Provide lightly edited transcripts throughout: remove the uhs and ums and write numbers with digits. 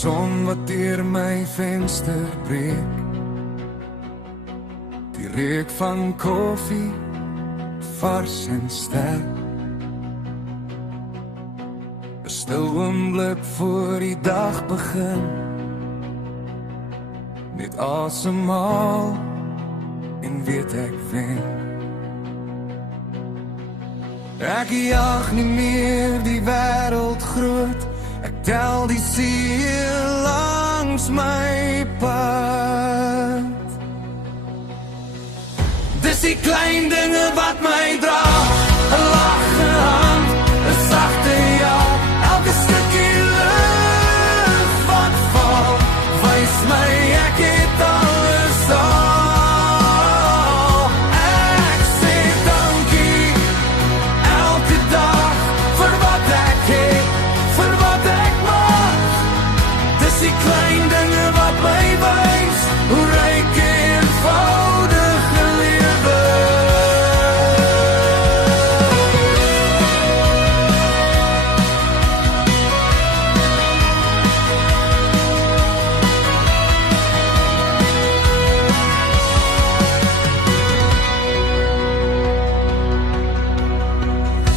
son wat deur my venster breek, die reuk van koffie, vars en sterk. 'n Stil oomblik voor die dag begin, net asemhaal en weet ek wen. Ek jag nie meer die wêreld groot, ek tel die see langs my pad. Dis die klein dinge wat my dra, 'n lagge hand, 'n sagte ja, elke stukkie lug wat val, wys my ek het alles al. Ek sê dankie elke dag vir wat ek het, vir wat ek mag. Dis die klein dinge wat my wys hoe ryk en eenvoudig gelewe.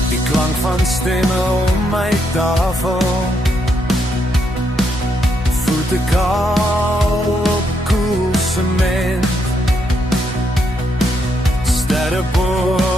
Die klank van stemme om my tafel, voete kaal op koel sement, sterre bo